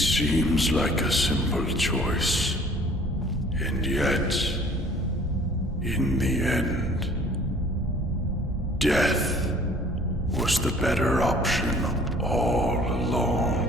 seems like a simple choice. And yet, in the end, death was the better option all along.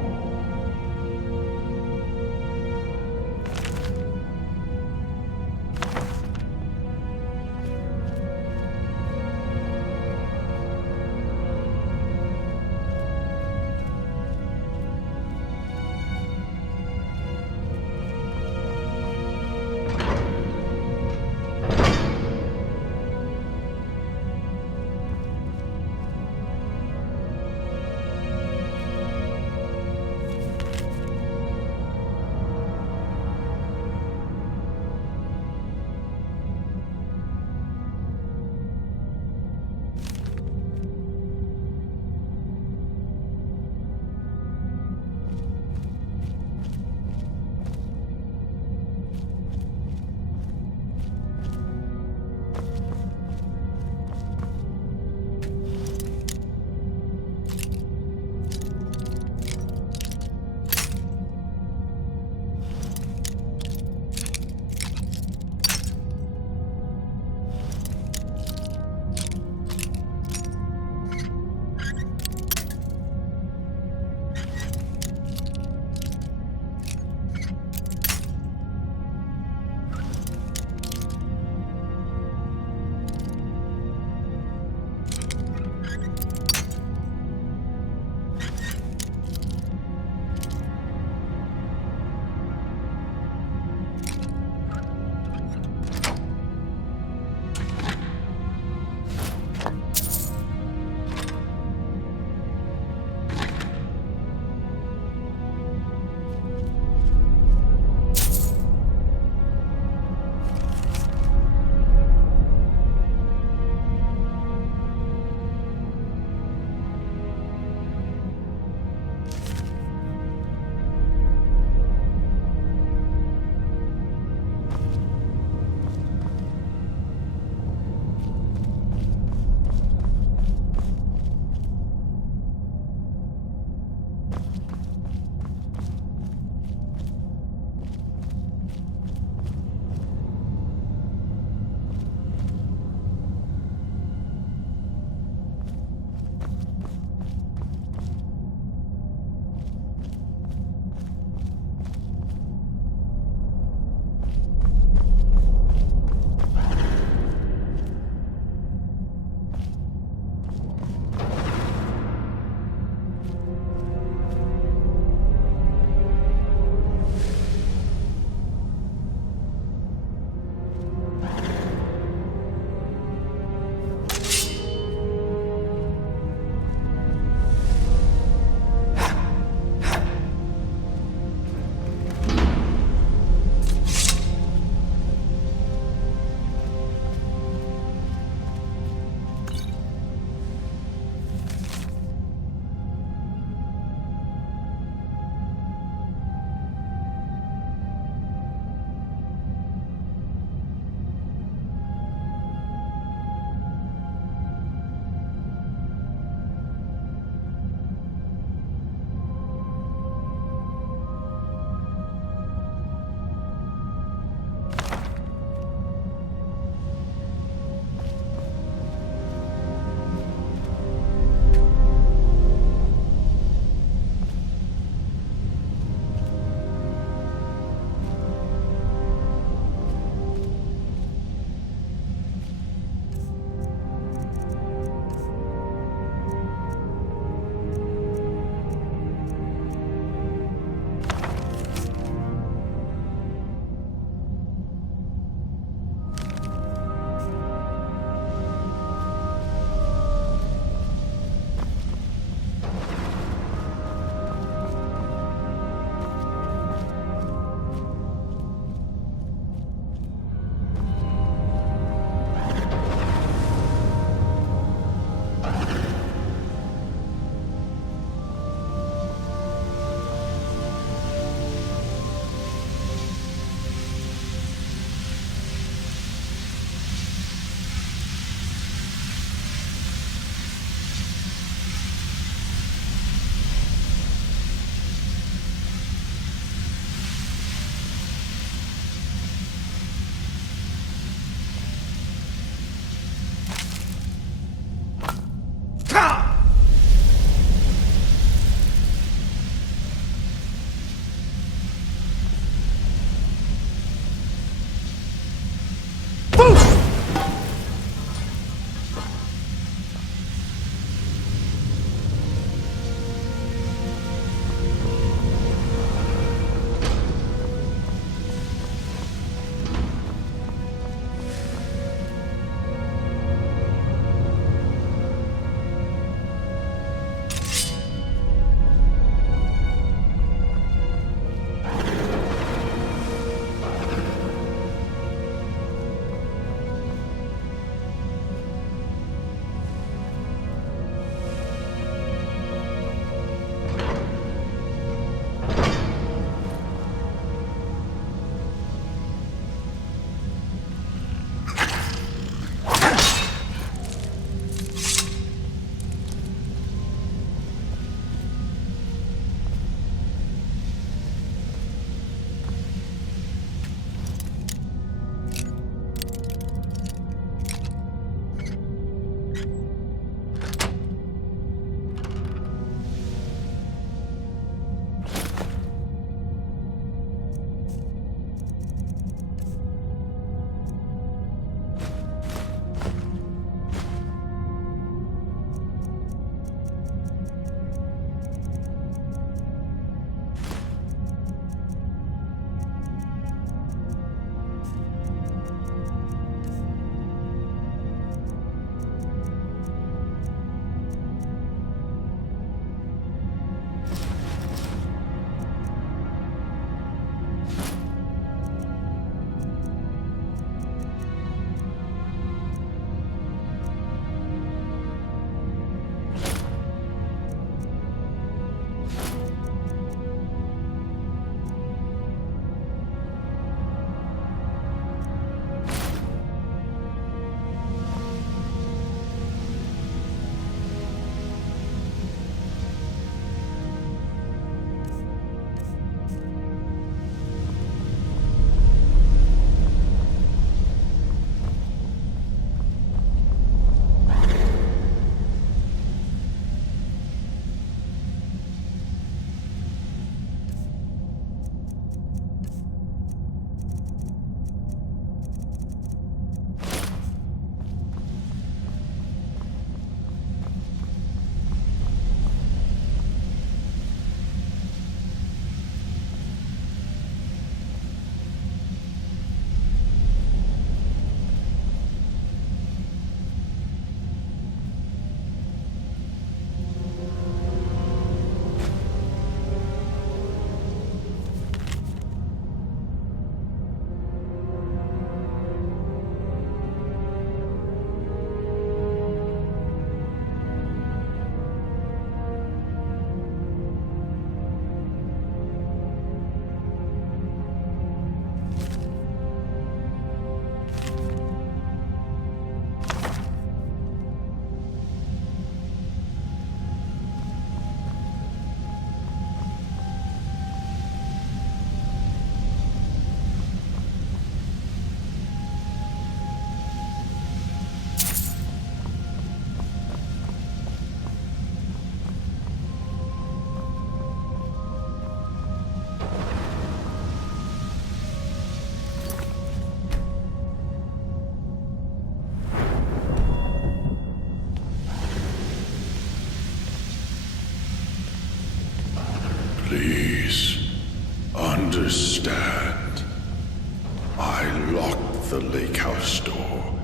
door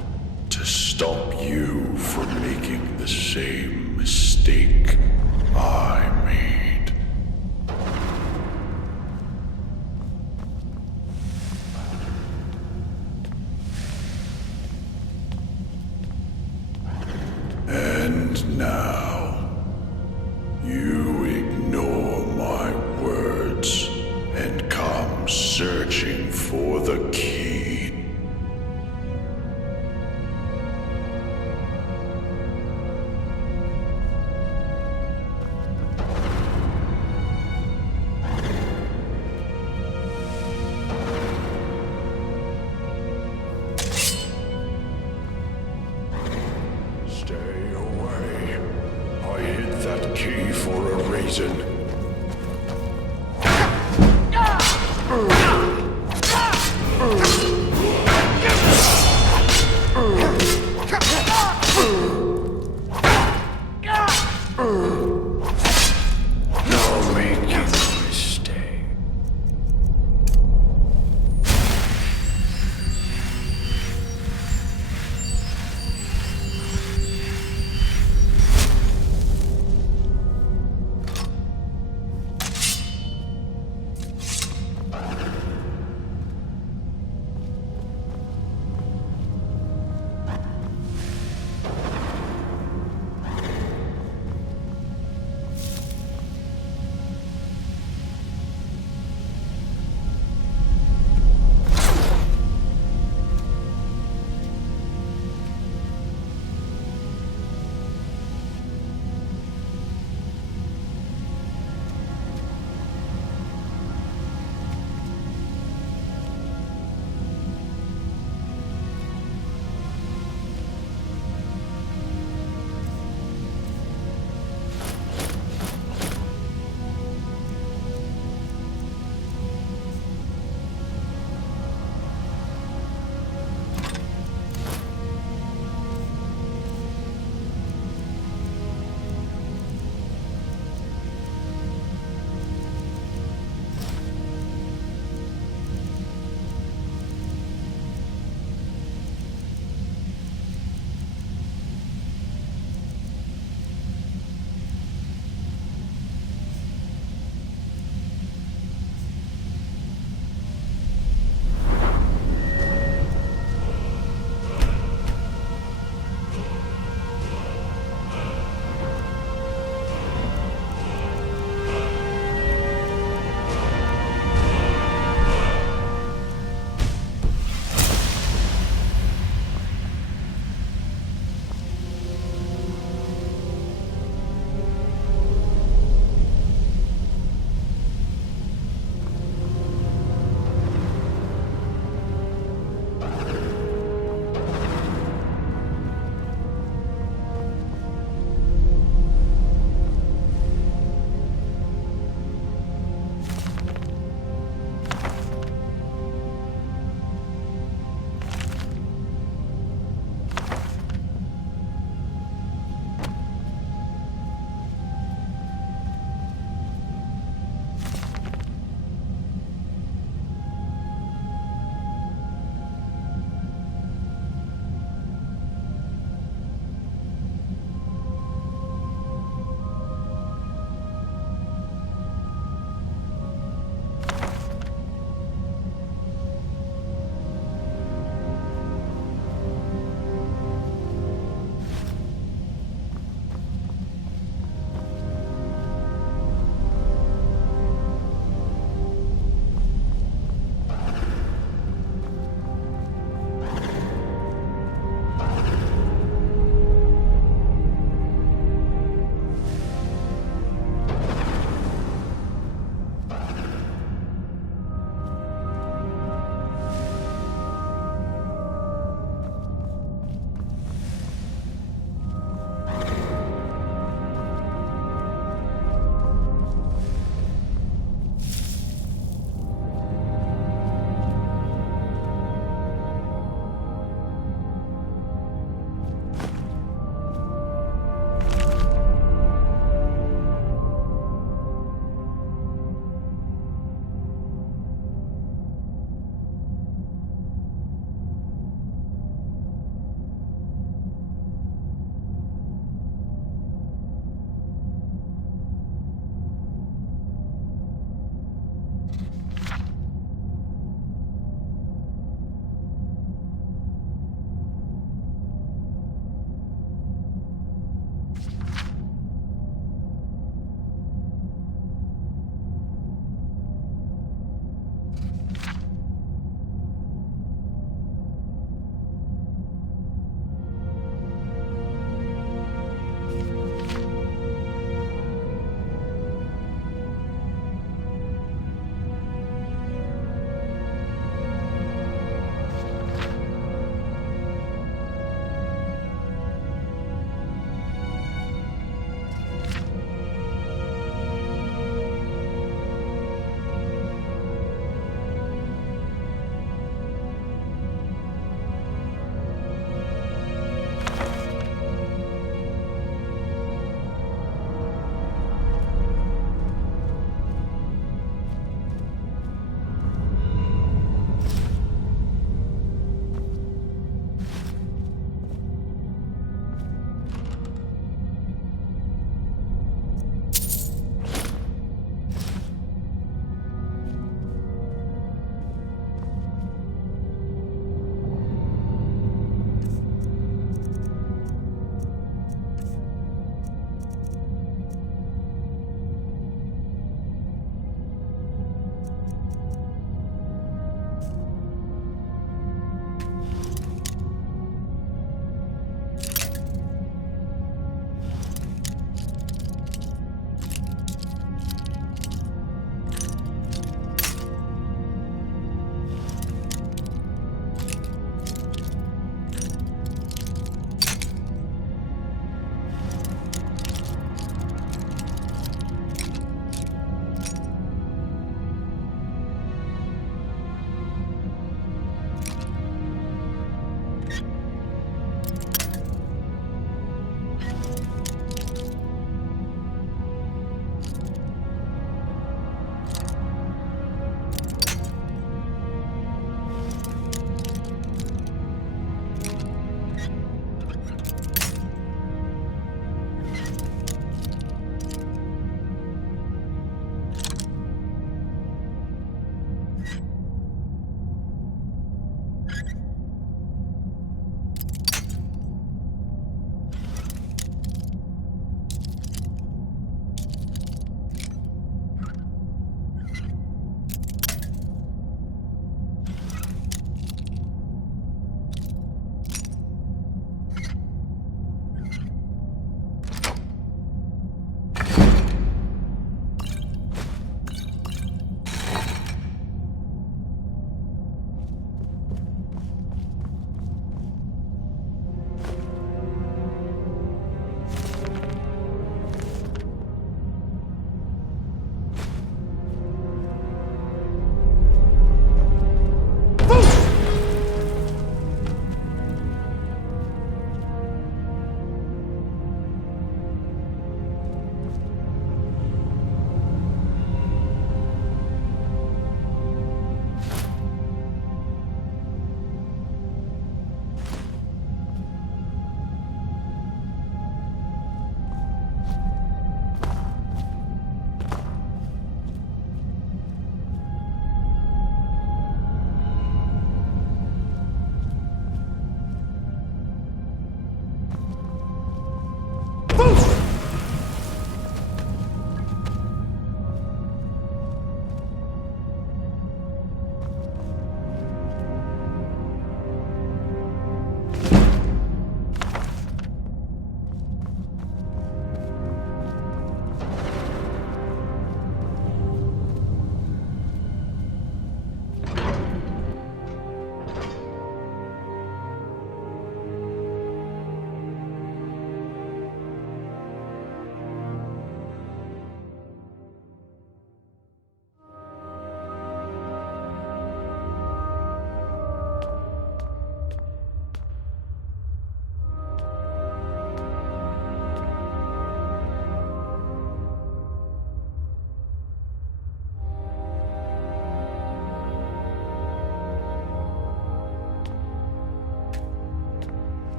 to stop you from making the same mistake I made. And now, you ignore my words and come searching for the key. Stay away. I hid that key for a reason. Don't make a mistake.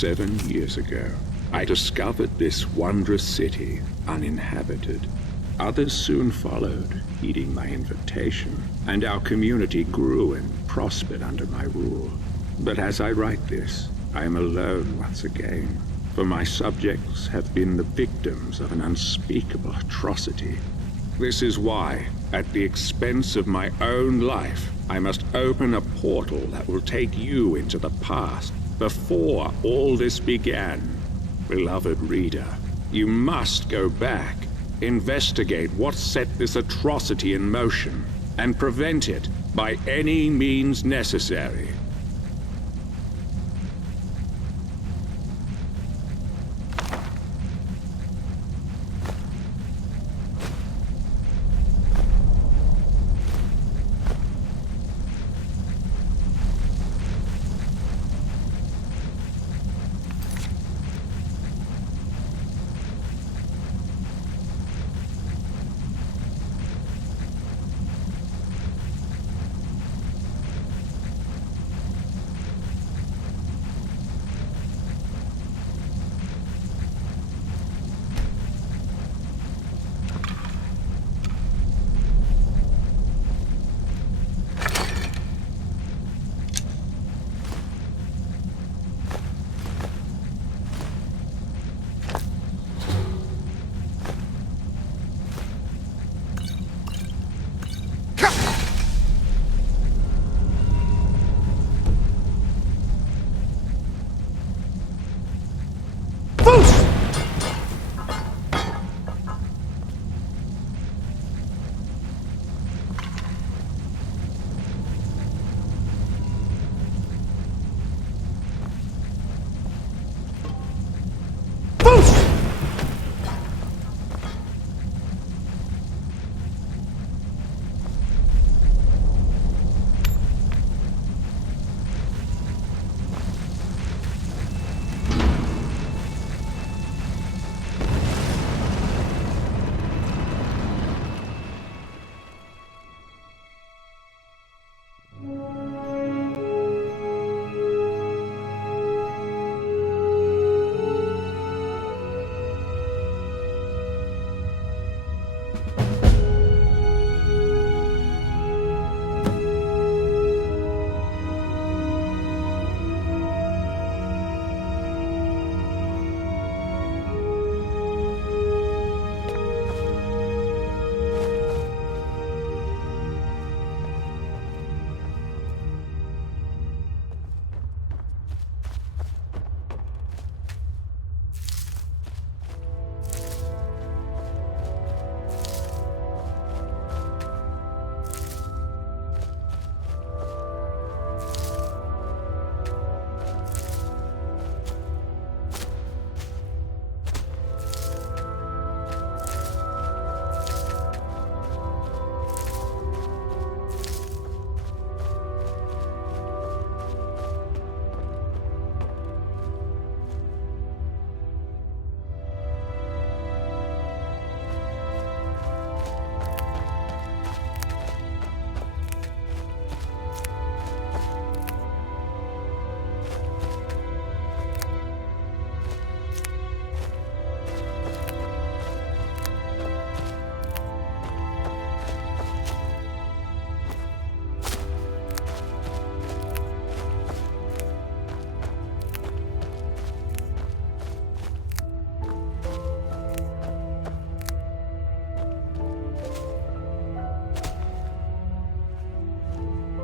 7 years ago, I discovered this wondrous city uninhabited. Others soon followed, heeding my invitation, and our community grew and prospered under my rule. But as I write this, I am alone once again, for my subjects have been the victims of an unspeakable atrocity. This is why, at the expense of my own life, I must open a portal that will take you into the past, before all this began. Beloved reader, you must go back, investigate what set this atrocity in motion, and prevent it by any means necessary.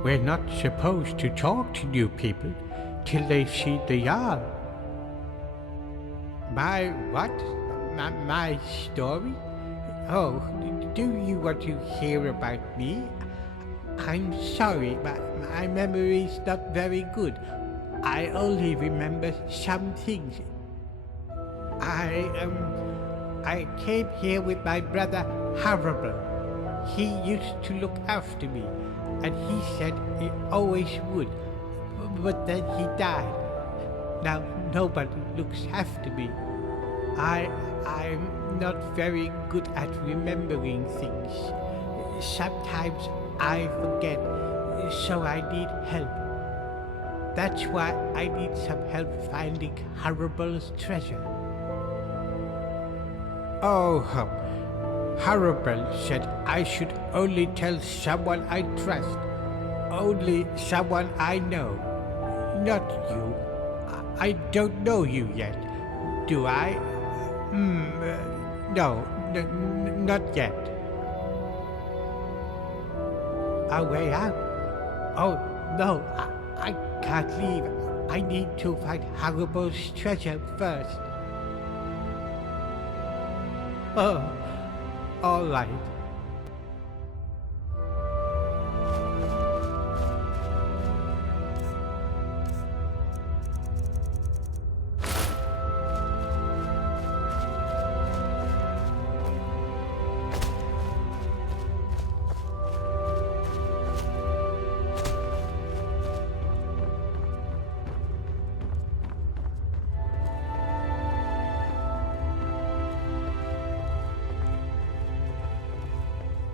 We're not supposed to talk to new people till they've seen the Jarl. My what? My story? Oh, do you want to hear about me? I'm sorry, my memory's not very good. I only remember some things. I came here with my brother Harable. He used to look after me, and he said he always would, but then he died. Now nobody looks after me. I'm not very good at remembering things. Sometimes I forget, so I need help. That's why I need some help finding Harribel's treasure. Oh, Harribel said I should only tell someone I trust. Only someone I know. Not you. I don't know you yet. Do I? No, not yet. A way out? Oh, no, I can't leave. I need to find Harribel's treasure first. Oh, all right.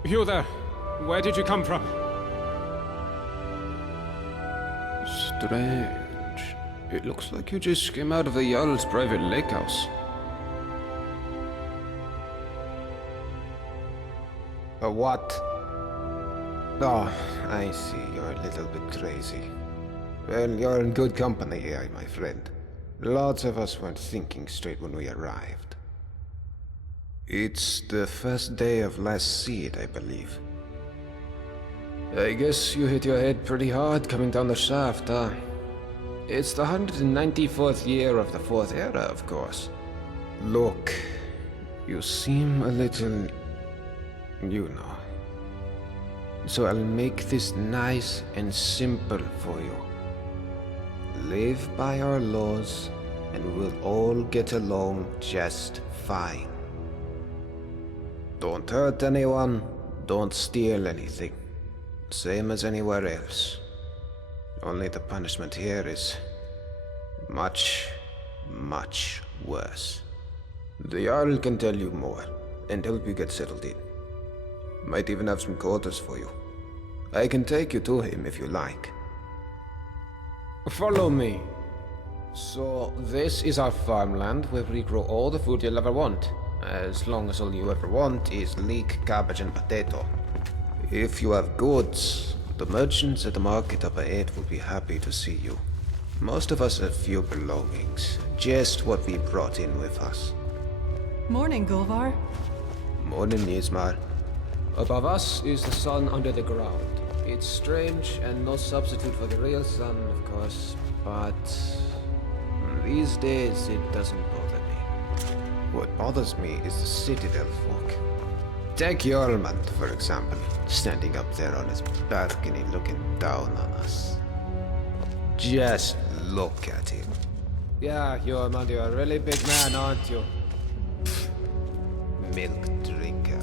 You there? Where did you come from? Strange. It looks like you just came out of the Jarl's private lake house. A what? Oh, I see. You're a little bit crazy. Well, you're in good company here, my friend. Lots of us weren't thinking straight when we arrived. It's the first day of last seed, I believe. I guess you hit your head pretty hard coming down the shaft, huh? It's the 194th year of the Fourth Era, of course. Look, you seem a little... you know. So I'll make this nice and simple for you. Live by our laws, and we'll all get along just fine. Don't hurt anyone, don't steal anything. Same as anywhere else. Only the punishment here is much, much worse. The Jarl can tell you more, and help you get settled in. Might even have some quarters for you. I can take you to him if you like. Follow me. So, this is our farmland where we grow all the food you'll ever want. As long as all you ever want is leek, cabbage, and potato. If you have goods, the merchants at the market up ahead will be happy to see you. Most of us have few belongings, just what we brought in with us. Morning, Gulvar. Morning, Ismar. Above us is the sun under the ground. It's strange and no substitute for the real sun, of course, but these days it doesn't bother me. What bothers me is the citadel folk. Take Jormund, for example, standing up there on his balcony looking down on us. Just look at him. Yeah, Jormund, you're a really big man, aren't you? Milk drinker.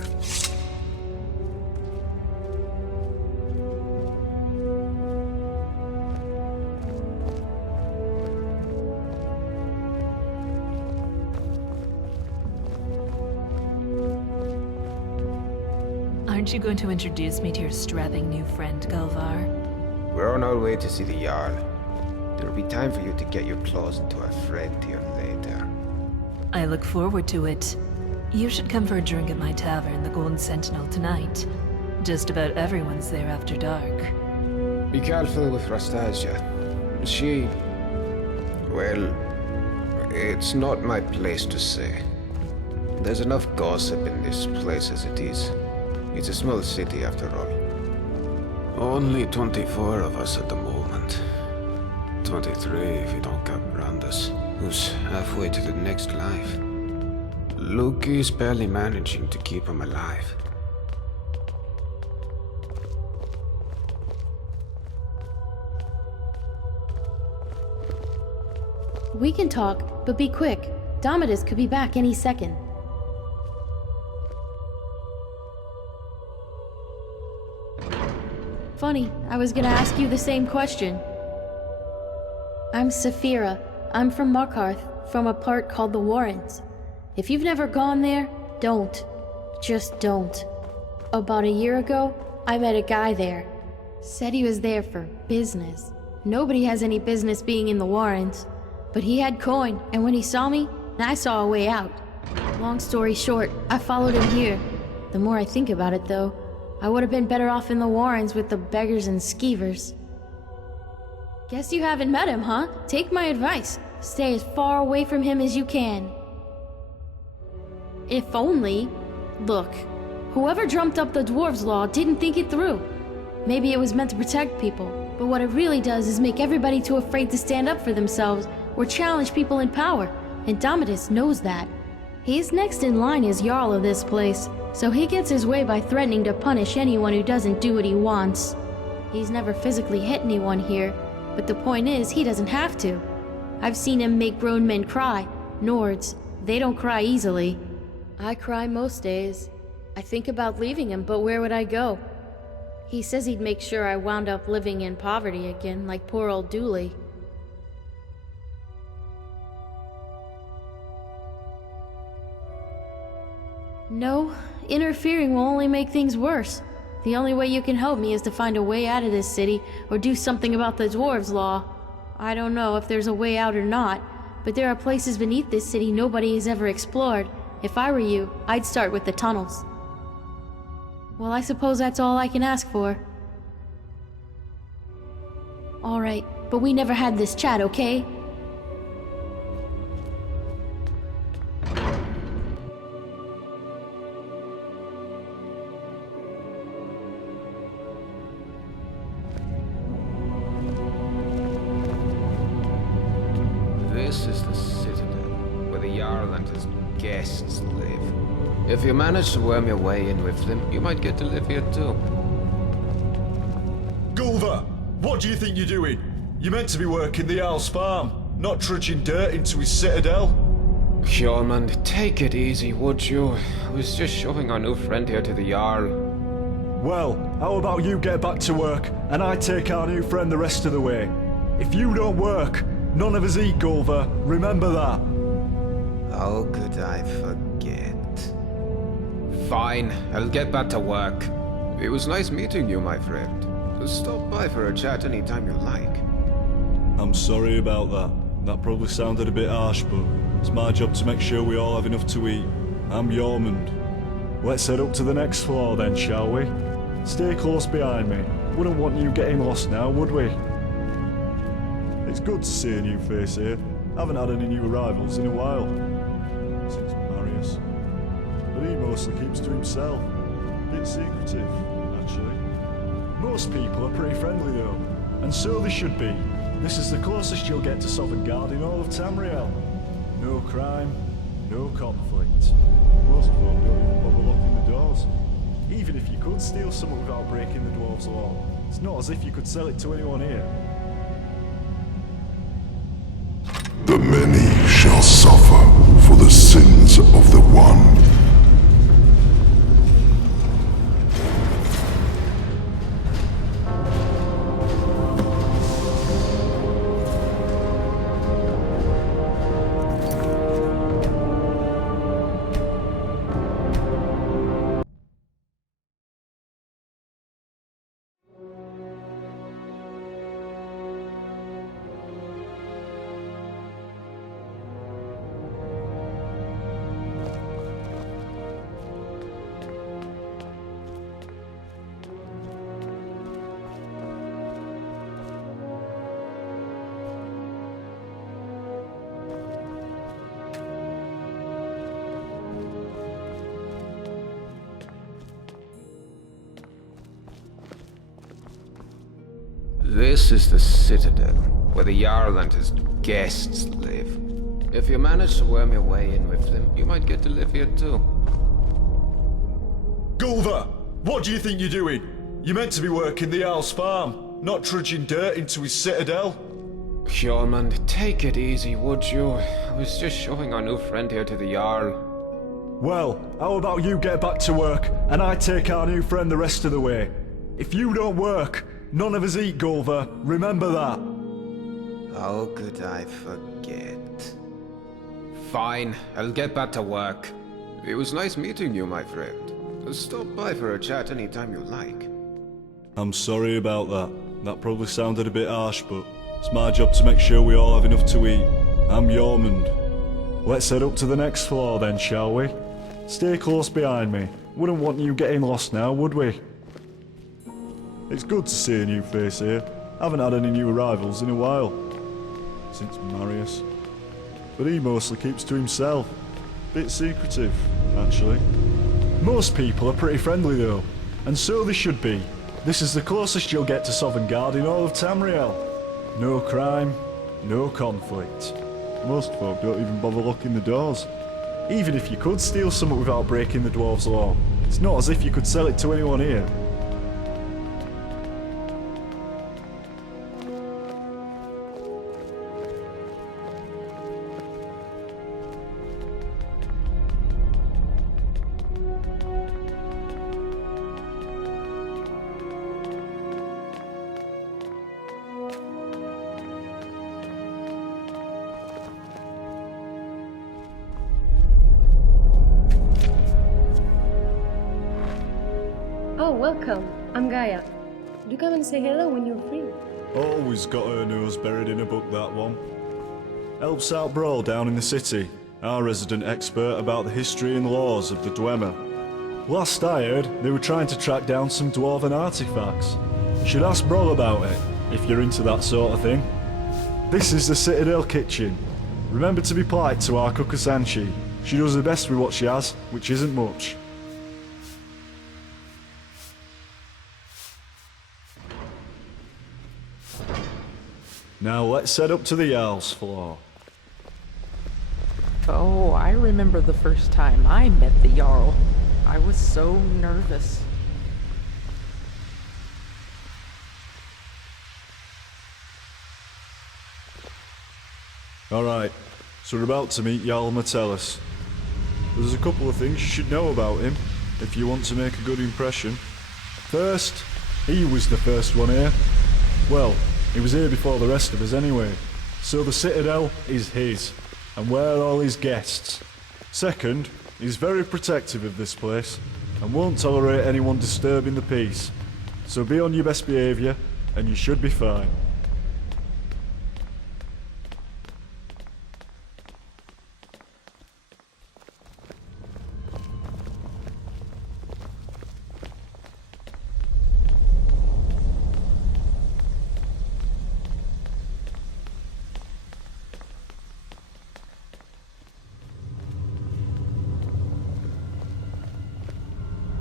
Aren't you going to introduce me to your strapping new friend, Gulvar? We're on our way to see the Jarl. There'll be time for you to get your claws into our friend here later. I look forward to it. You should come for a drink at my tavern, the Golden Sentinel, tonight. Just about everyone's there after dark. Be careful with Rastasia. She... well, it's not my place to say. There's enough gossip in this place as it is. It's a small city after all. Only 24 of us at the moment. 23 if you don't count Brandis, who's halfway to the next life. Luke is barely managing to keep him alive. We can talk, but be quick. Domitus could be back any second. Funny, I was gonna ask you the same question. I'm Saphira. I'm from Markarth, from a part called the Warrens. If you've never gone there, don't. Just don't. About a year ago, I met a guy there. Said he was there for business. Nobody has any business being in the Warrens. But he had coin, and when he saw me, I saw a way out. Long story short, I followed him here. The more I think about it, though, I would have been better off in the Warrens with the beggars and skeevers. Guess you haven't met him, huh? Take my advice. Stay as far away from him as you can. If only... Look, whoever dreamt up the Dwarves' Law didn't think it through. Maybe it was meant to protect people, but what it really does is make everybody too afraid to stand up for themselves or challenge people in power, and Domitus knows that. He's next in line as Jarl of this place, so he gets his way by threatening to punish anyone who doesn't do what he wants. He's never physically hit anyone here, but the point is he doesn't have to. I've seen him make grown men cry. Nords, they don't cry easily. I cry most days. I think about leaving him, but where would I go? He says he'd make sure I wound up living in poverty again, like poor old Dooley. No, interfering will only make things worse. The only way you can help me is to find a way out of this city, or do something about the Dwarves' Law. I don't know if there's a way out or not, but there are places beneath this city nobody has ever explored. If I were you, I'd start with the tunnels. Well, I suppose that's all I can ask for. Alright, but we never had this chat, okay? This is the Citadel, where the Jarl and his guests live. If you manage to worm your way in with them, you might get to live here too. Gulver, what do you think you're doing? You're meant to be working the Jarl's farm, not trudging dirt into his citadel. Hjormund, take it easy, would you? I was just shoving our new friend here to the Jarl. Well, how about you get back to work, and I take our new friend the rest of the way? If you don't work, none of us eat, Gulver. Remember that. How could I forget? Fine, I'll get back to work. It was nice meeting you, my friend. Stop by for a chat anytime you like. I'm sorry about that. That probably sounded a bit harsh, but it's my job to make sure we all have enough to eat. I'm Hjormund. Let's head up to the next floor then, shall we? Stay close behind me. Wouldn't want you getting lost now, would we? It's good to see a new face here. Haven't had any new arrivals in a while. Since Marius. But he mostly keeps to himself. Bit secretive, actually. Most people are pretty friendly though, and so they should be. This is the closest you'll get to Sovngarde in all of Tamriel. No crime, no conflict. Most folk don't even bother locking the doors. Even if you could steal something without breaking the Dwarves' Law, it's not as if you could sell it to anyone here. The many shall suffer for the sins of the one. This is the Citadel, where the Jarl and his guests live. If you manage to worm your way in with them, you might get to live here too. Gulver, what do you think you're doing? You're meant to be working the Jarl's farm, not trudging dirt into his citadel. Hjormund, take it easy, would you? I was just shoving our new friend here to the Jarl. Well, how about you get back to work, and I take our new friend the rest of the way? If you don't work, none of us eat, Gulver. Remember that. How could I forget? Fine, I'll get back to work. It was nice meeting you, my friend. Stop by for a chat anytime you like. I'm sorry about that. That probably sounded a bit harsh, but it's my job to make sure we all have enough to eat. I'm Yormund. Let's head up to the next floor then, shall we? Stay close behind me. Wouldn't want you getting lost now, would we? It's good to see a new face here. Haven't had any new arrivals in a while. Since Marius. But he mostly keeps to himself. Bit secretive, actually. Most people are pretty friendly though, and so they should be. This is the closest you'll get to Sovngarde in all of Tamriel. No crime, no conflict. Most folk don't even bother locking the doors. Even if you could steal something without breaking the dwarves' law, it's not as if you could sell it to anyone here. Oh, welcome. I'm Gaia. Do come and say hello when you're free. Always got her nose buried in a book, that one. Helps out Brawl down in the city, our resident expert about the history and laws of the Dwemer. Last I heard, they were trying to track down some dwarven artifacts. Should ask Brawl about it, if you're into that sort of thing. This is the Citadel kitchen. Remember to be polite to our cook Asanchi. She does her best with what she has, which isn't much. Now let's head up to the Jarl's floor. Oh, I remember the first time I met the Jarl. I was so nervous. Alright, so we're about to meet Jarl Metellus. There's a couple of things you should know about him, if you want to make a good impression. First, he was the first one here. Well, he was here before the rest of us anyway, so the Citadel is his, and we're all his guests. Second, he's very protective of this place, and won't tolerate anyone disturbing the peace. So be on your best behaviour, and you should be fine.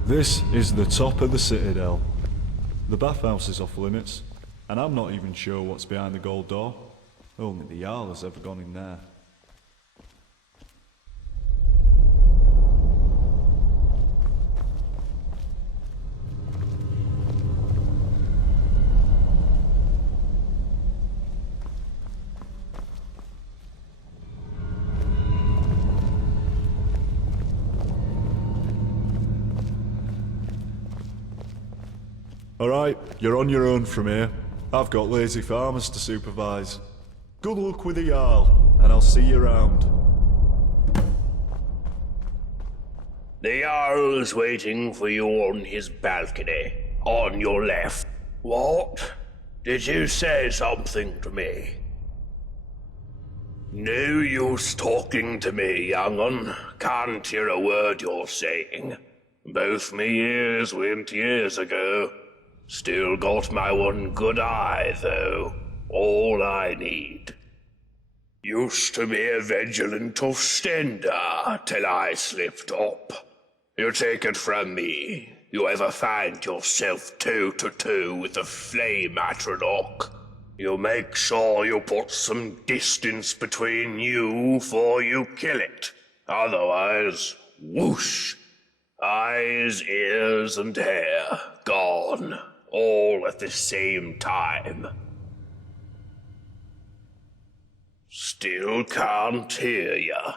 This is the top of the Citadel. The bathhouse is off limits, and I'm not even sure what's behind the gold door. Only the Jarl has ever gone in there. Alright, you're on your own from here. I've got lazy farmers to supervise. Good luck with the Jarl, and I'll see you around. The Jarl is waiting for you on his balcony, on your left. What? Did you say something to me? No use talking to me, young un. Can't hear a word you're saying. Both me ears went years ago. Still got my one good eye, though. All I need. Used to be a vigilant Ostender till I slipped up. You take it from me. You ever find yourself toe-to-toe with a flame atronach, you make sure you put some distance between you 'fore you kill it. Otherwise, whoosh! Eyes, ears, and hair gone. All at the same time. Still can't hear ya.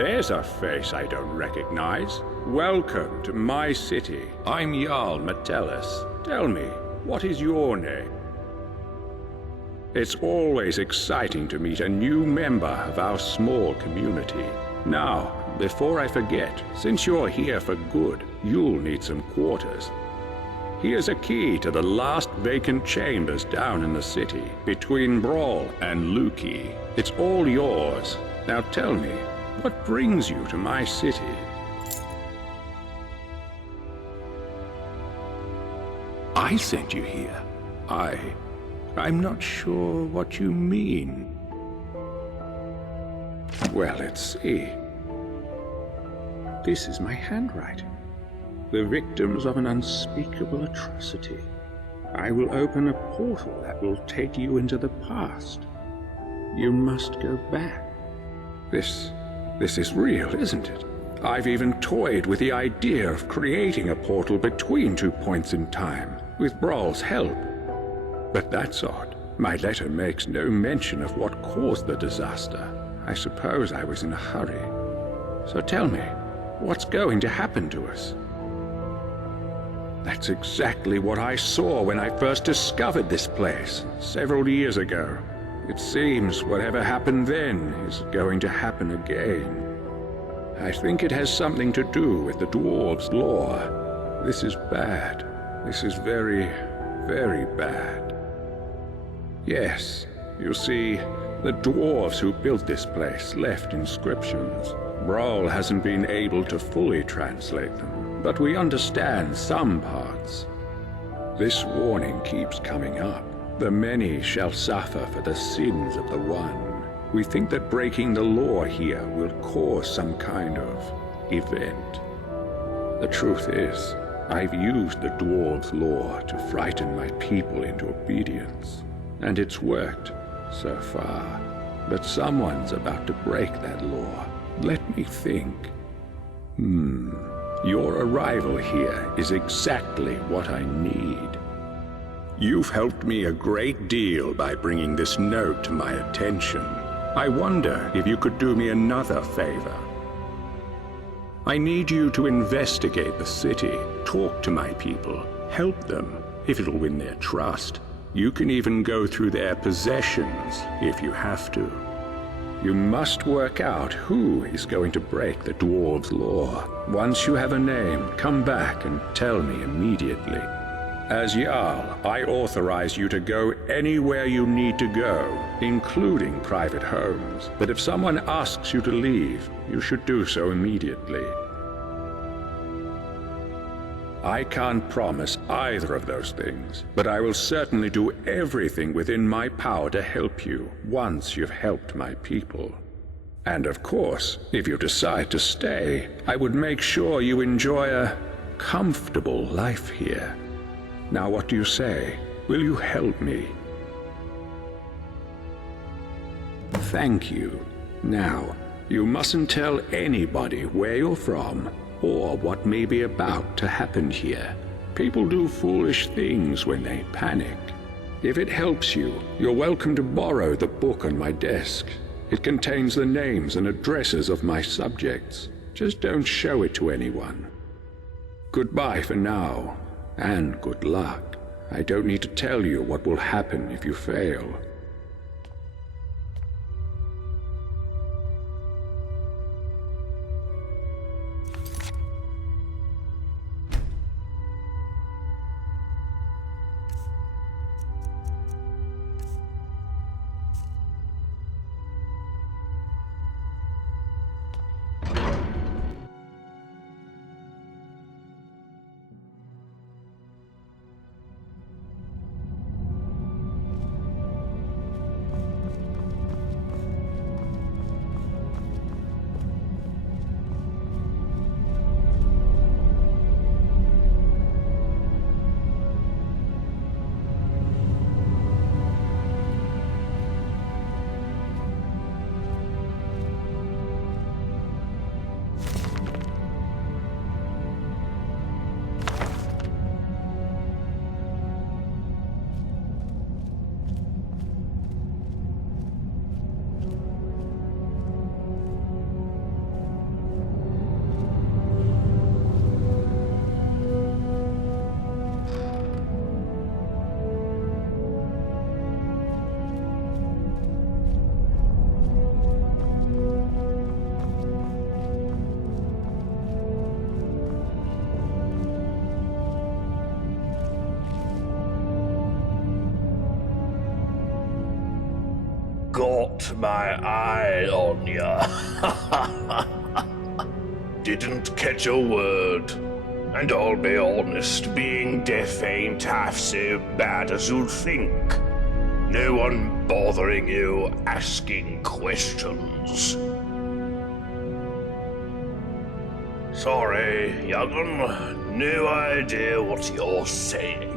there's a face I don't recognize. Welcome to my city. I'm Jarl Metellus. Tell me, what is your name? It's always exciting to meet a new member of our small community. Now, before I forget, since you're here for good, you'll need some quarters. Here's a key to the last vacant chambers down in the city, between Brawl and Luki. It's all yours. Now tell me, what brings you to my city? I sent you here. I'm not sure what you mean. Well, let's see. This is my handwriting. The victims of an unspeakable atrocity. I will open a portal that will take you into the past. You must go back. This is real, isn't it? I've even toyed with the idea of creating a portal between 2 points in time, with Brawl's help. But that's odd. My letter makes no mention of what caused the disaster. I suppose I was in a hurry. So tell me, what's going to happen to us? That's exactly what I saw when I first discovered this place, several years ago. It seems whatever happened then is going to happen again. I think it has something to do with the dwarves' lore. This is bad. This is very, very bad. Yes, you see, the dwarves who built this place left inscriptions. Brawl hasn't been able to fully translate them, but we understand some parts. This warning keeps coming up. The many shall suffer for the sins of the one. We think that breaking the law here will cause some kind of event. The truth is, I've used the dwarves' law to frighten my people into obedience, and it's worked so far. But someone's about to break that law. Let me think. Your arrival here is exactly what I need. You've helped me a great deal by bringing this note to my attention. I wonder if you could do me another favor. I need you to investigate the city, talk to my people, help them, if it'll win their trust. You can even go through their possessions if you have to. You must work out who is going to break the dwarves' law. Once you have a name, come back and tell me immediately. As Jarl, I authorize you to go anywhere you need to go, including private homes. But if someone asks you to leave, you should do so immediately. I can't promise either of those things, but I will certainly do everything within my power to help you once you've helped my people. And of course, if you decide to stay, I would make sure you enjoy a comfortable life here. Now what do you say? Will you help me? Thank you. Now, you mustn't tell anybody where you're from or what may be about to happen here. People do foolish things when they panic. If it helps you, you're welcome to borrow the book on my desk. It contains the names and addresses of my subjects. Just don't show it to anyone. Goodbye for now, and good luck. I don't need to tell you what will happen if you fail. my eye on ya. Didn't catch a word. And I'll be honest, being deaf ain't half so bad as you'd think. No one bothering you, asking questions. Sorry, young'un, no idea what you're saying.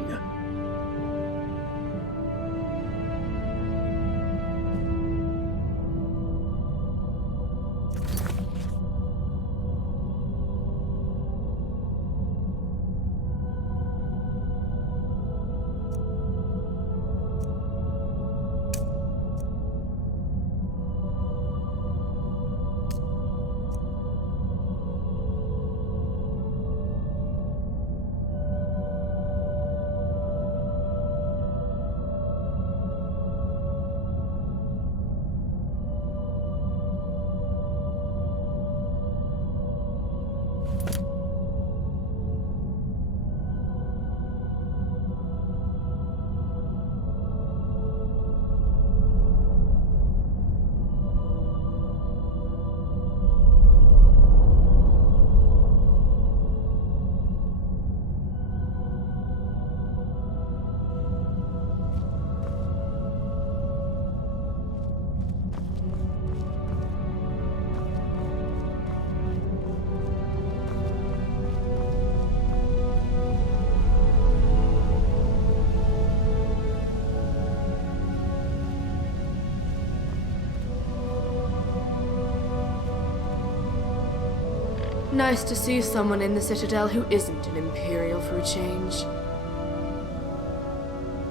Nice to see someone in the Citadel who isn't an Imperial for a change.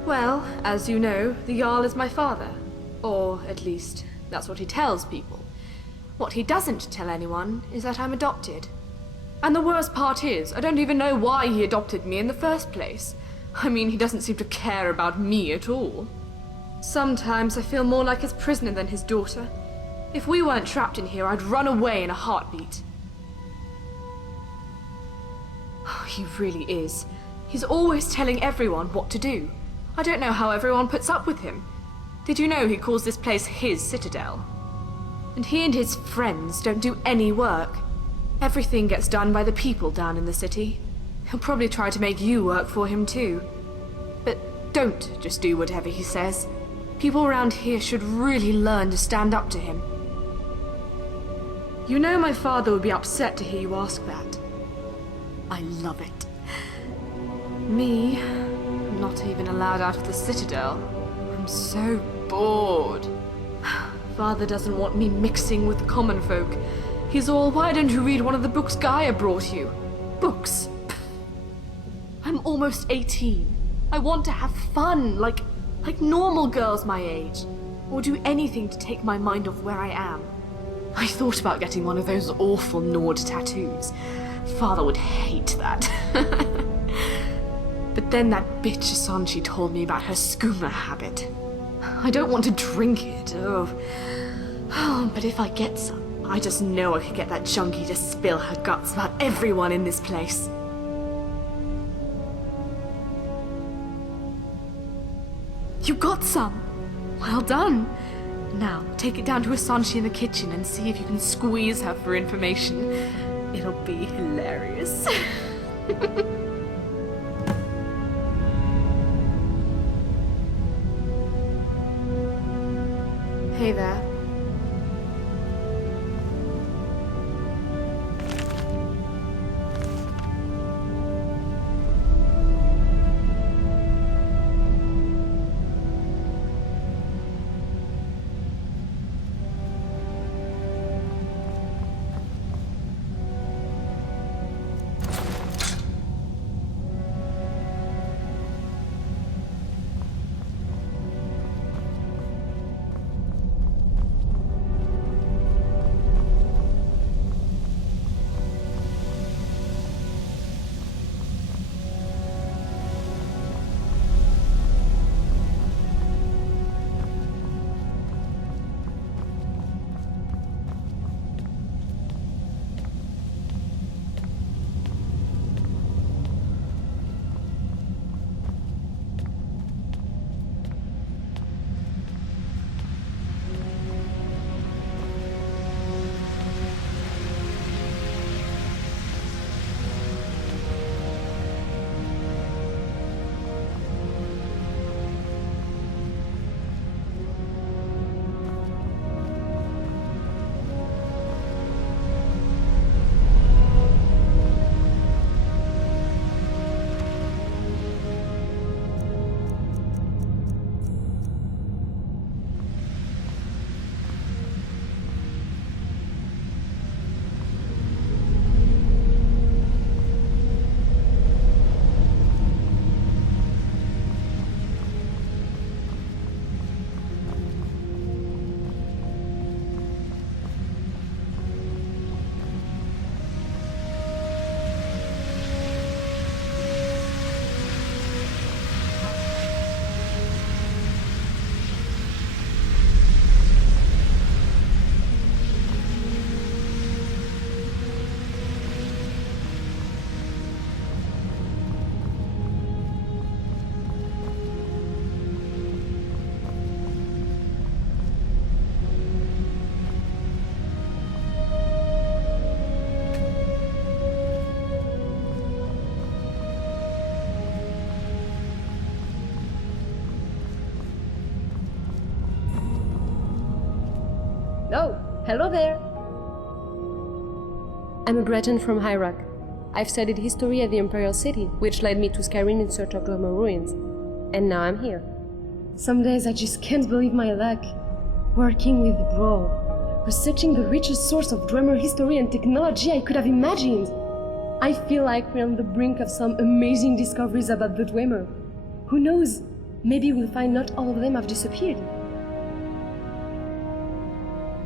Well, as you know, the Jarl is my father. Or, at least, that's what he tells people. What he doesn't tell anyone is that I'm adopted. And the worst part is, I don't even know why he adopted me in the first place. I mean, he doesn't seem to care about me at all. Sometimes I feel more like his prisoner than his daughter. If we weren't trapped in here, I'd run away in a heartbeat. He really is. He's always telling everyone what to do. I don't know how everyone puts up with him. Did you know he calls this place his citadel? And he and his friends don't do any work. Everything gets done by the people down in the city. He'll probably try to make you work for him too. But don't just do whatever he says. People around here should really learn to stand up to him. You know my father would be upset to hear you ask that. I love it. Me, I'm not even allowed out of the Citadel. I'm so bored. Father doesn't want me mixing with the common folk. He's all, why don't you read one of the books Gaia brought you? Books? I'm almost 18. I want to have fun, like normal girls my age. Or do anything to take my mind off where I am. I thought about getting one of those awful Nord tattoos. Father would hate that. But then that bitch Asanchi told me about her skooma habit. I don't want to drink it, but if I get some, I just know I could get that junkie to spill her guts about everyone in this place. You got some! Well done! Now, take it down to Asanchi in the kitchen and see if you can squeeze her for information. It'll be hilarious. Hey there. Hello there! I'm a Breton from High Rock. I've studied history at the Imperial City, which led me to Skyrim in search of Dormer ruins. And now I'm here. Some days I just can't believe my luck. Working with Brawl, researching the richest source of Dwemer history and technology I could have imagined. I feel like we're on the brink of some amazing discoveries about the Dwemer. Who knows? Maybe we'll find not all of them have disappeared.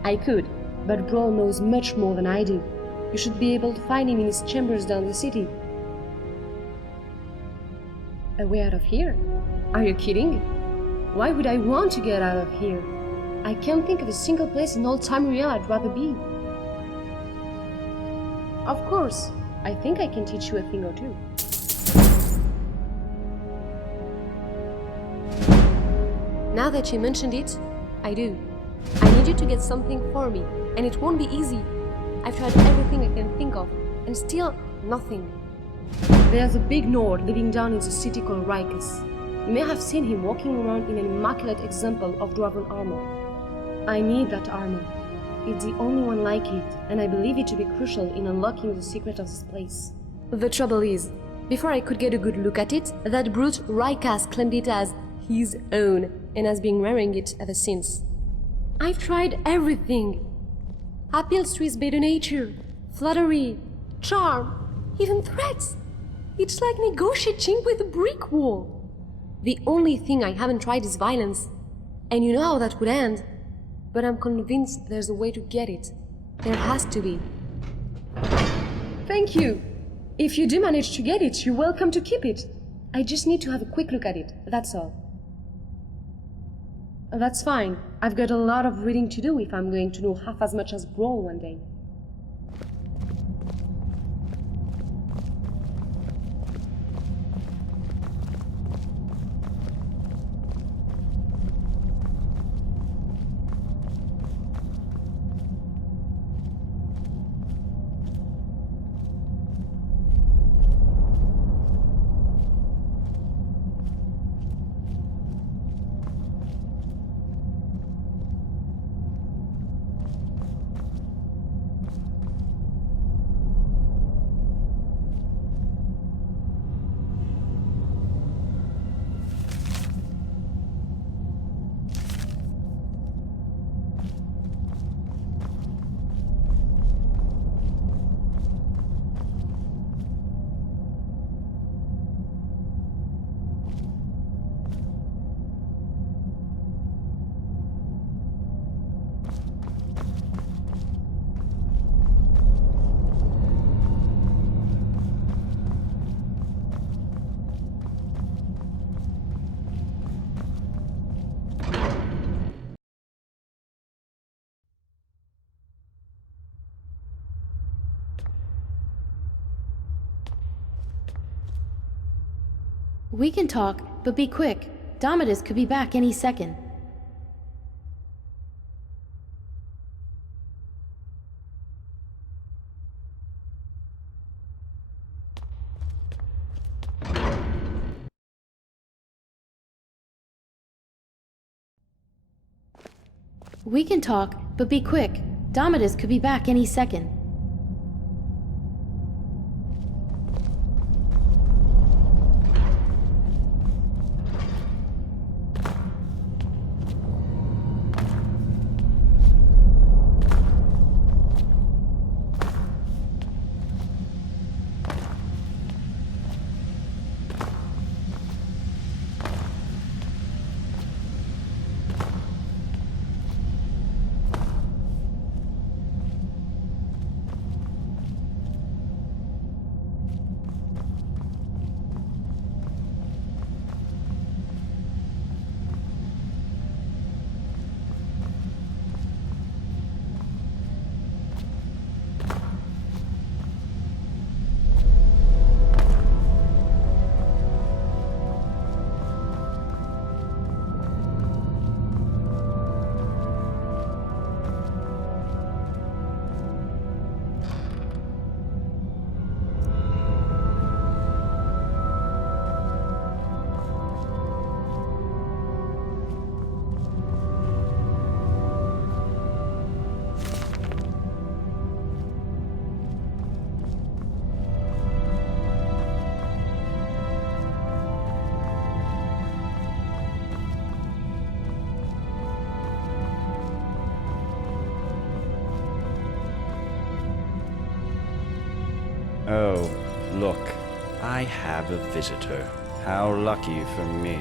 I could, but Brawl knows much more than I do. You should be able to find him in his chambers down the city. A way out of here? Are you kidding? Why would I want to get out of here? I can't think of a single place in all Tamriel I'd rather be. Of course, I think I can teach you a thing or two. Now that you mentioned it, I do. I need you to get something for me, and it won't be easy. I've tried everything I can think of, and still nothing. There's a big Nord living down in the city called Rikus. You may have seen him walking around in an immaculate example of dwarven armor. I need that armor. It's the only one like it, and I believe it to be crucial in unlocking the secret of this place. The trouble is, before I could get a good look at it, that brute Rikas claimed it as his own, and has been wearing it ever since. I've tried everything. Appeals to his better nature, flattery, charm, even threats. It's like negotiating with a brick wall. The only thing I haven't tried is violence, and you know how that would end. But I'm convinced there's a way to get it. There has to be. Thank you. If you do manage to get it, you're welcome to keep it. I just need to have a quick look at it, that's all. That's fine. I've got a lot of reading to do if I'm going to know half as much as Brawl one day. We can talk, but be quick. Domitus could be back any second. We can talk, but be quick. Domitus could be back any second. Oh, look. I have a visitor. How lucky for me.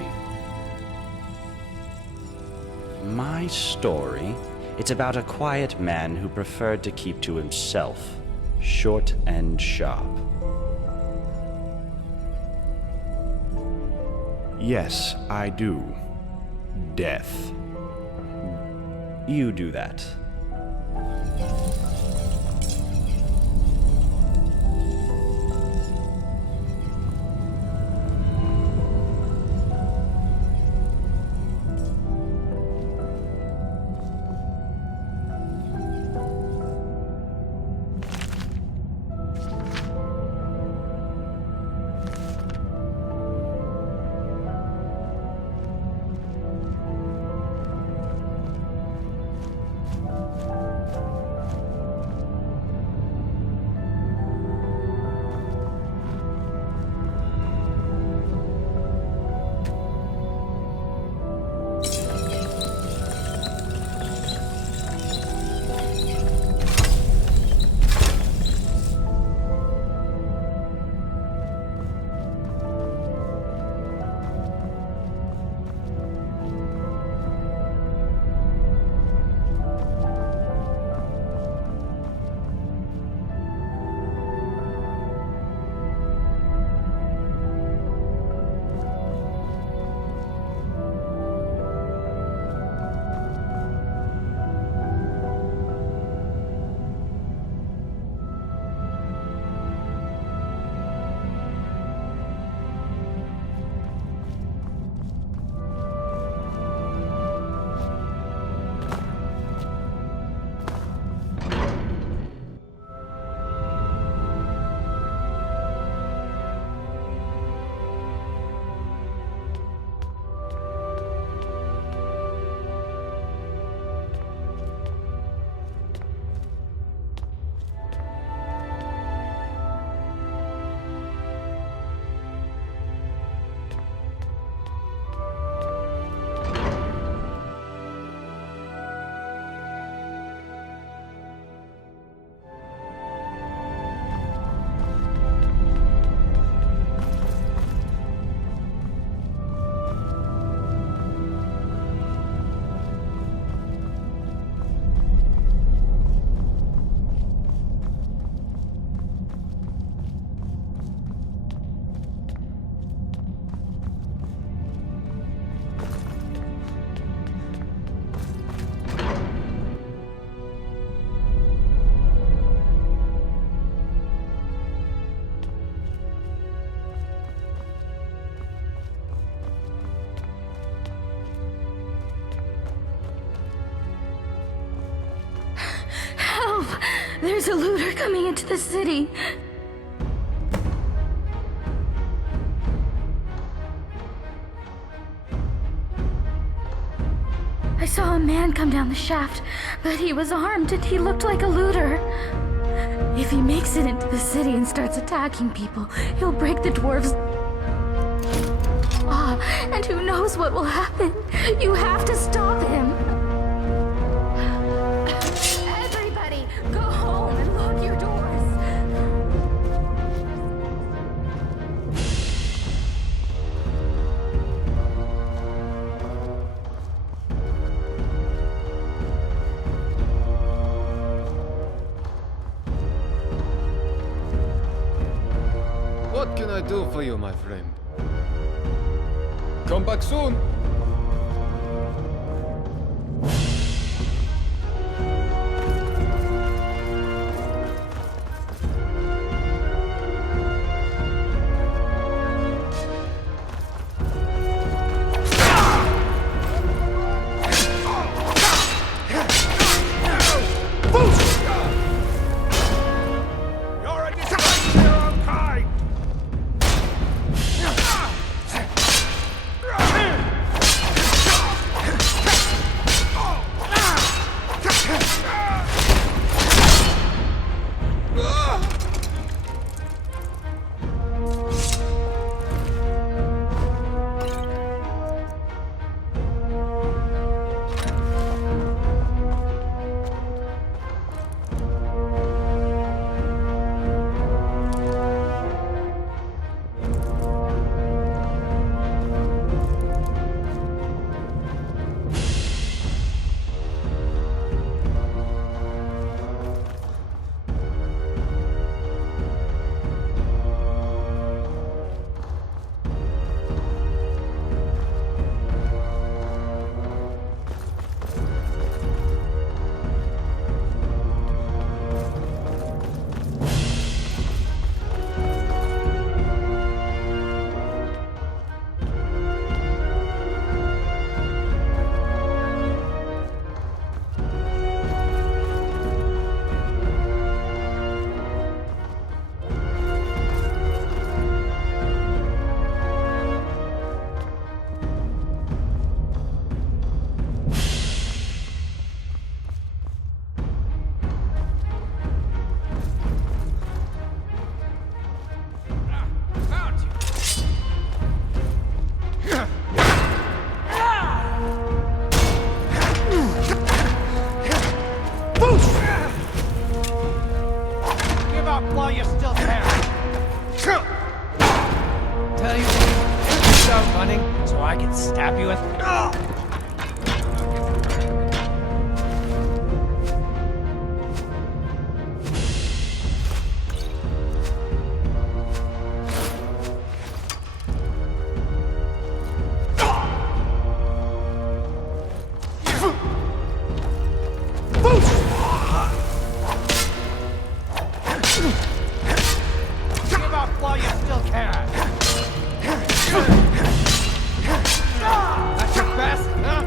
My story? It's about a quiet man who preferred to keep to himself. Short and sharp. Yes, I do. Death. You do that. There's a looter coming into the city. I saw a man come down the shaft, but he was armed and he looked like a looter. If he makes it into the city and starts attacking people, he'll break the dwarves. And who knows what will happen? You have to stop him. Everybody, go home and lock your doors. What can I do for you, my friend? Come back soon! you with. Give up while you still can. That's your best, huh?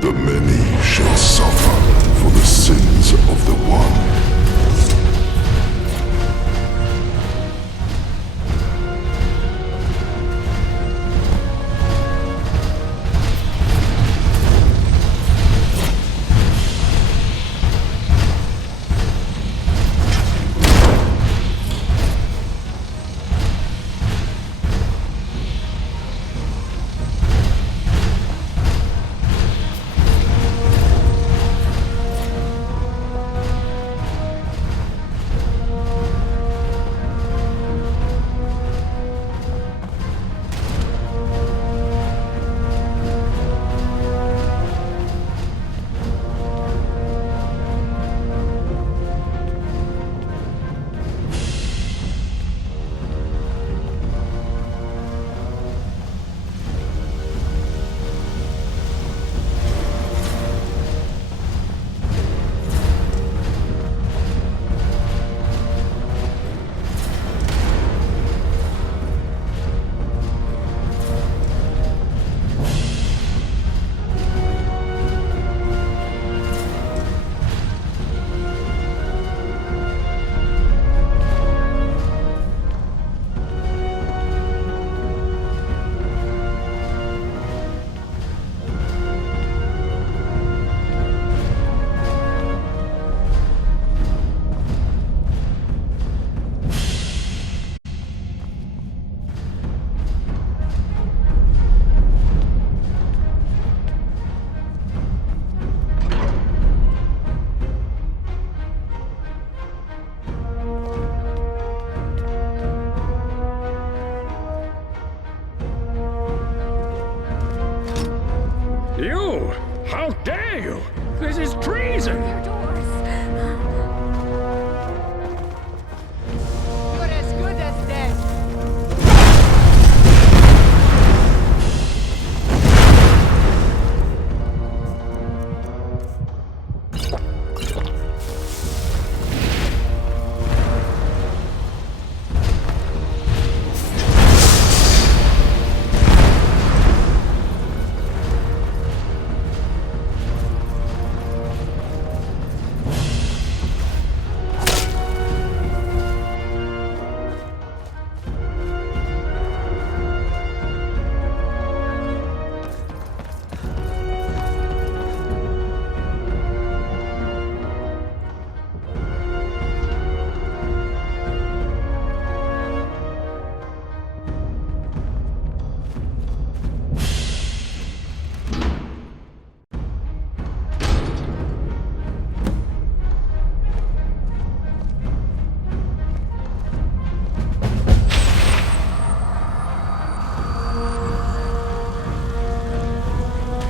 The many shall suffer for the sins of the one. How dare you? This is treason! You're as good as dead.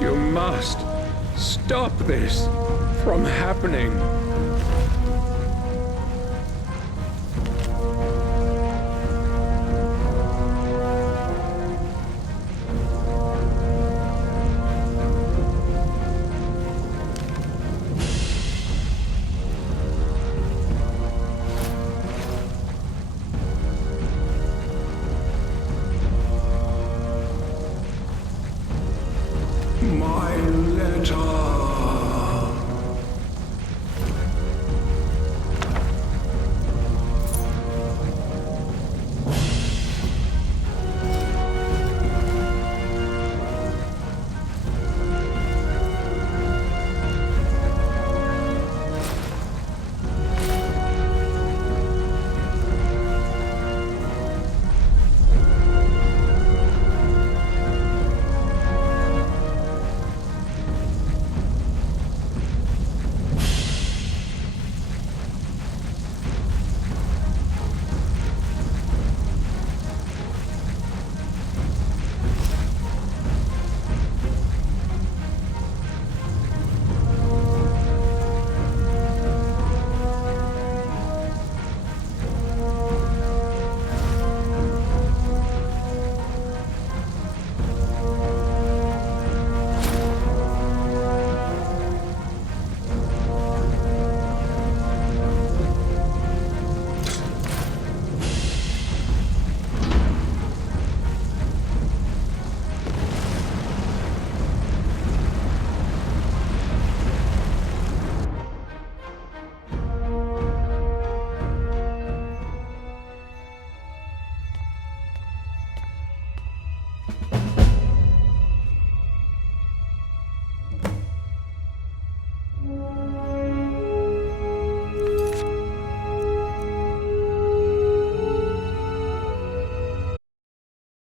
You must stop this from happening. My letter.